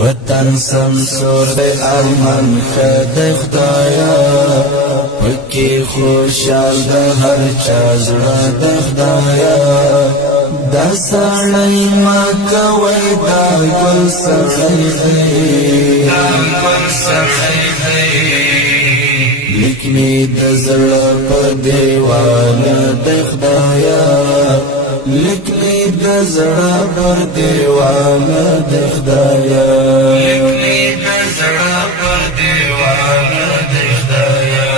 وطن سمسور دی ارمان خدای خدایا پکی خوشحال د هر چا زړه د خدایا دا سړی ما کوي دا ګل سړی دی لیک می د زړه په دیوانه د خدایا لیک می د زړه پر دیوانه د خدایا لیک می د زړه پر دیوانه د خدایا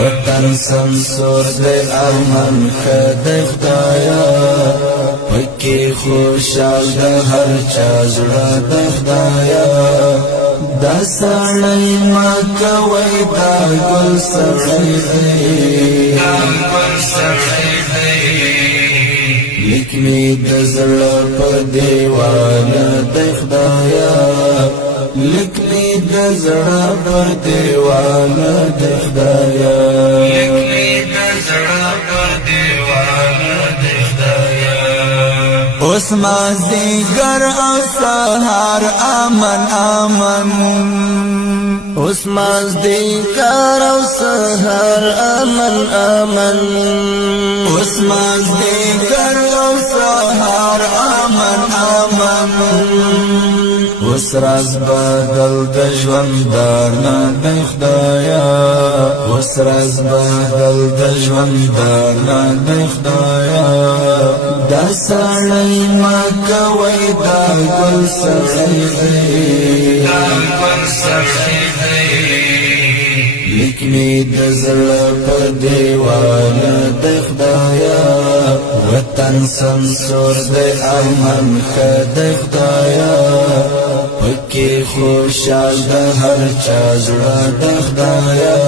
وطن سمسور دی ارمان خدای خدایا پکی خوشحال د هر چا زړه د خدایا دا سړی ما کوي دا ګل سړی دی لیک می د زړه په دیوانه د خدایا لیک می د زړه پر دیوانه د خدایا لیک می د زړه پر دیوانه د خدایا اوس مازدیګر او سهار امن امن اوس مازدیګر او سهار امن امن اوس مازدیګر او سهار امن امن اوس راز بدل د ژوندانه د خدایا اوس راز بدل د ژوندانه د خدایا دا سړی ما کوي دا ګل سړی دی لیک می د زړه په دیوانه د خدایا وطن سمسور دی ارمان خدای خدایا پکی خوشحال د هر چا زړه د خدایا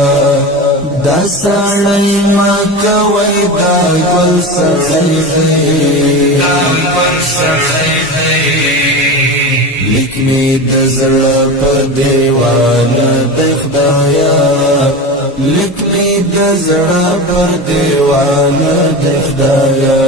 دا سړی ما کوي دا ګل سړی دی لیک می د زړه په دیوانه د خدایا لیک می د زړه پر دیوانه د خدایا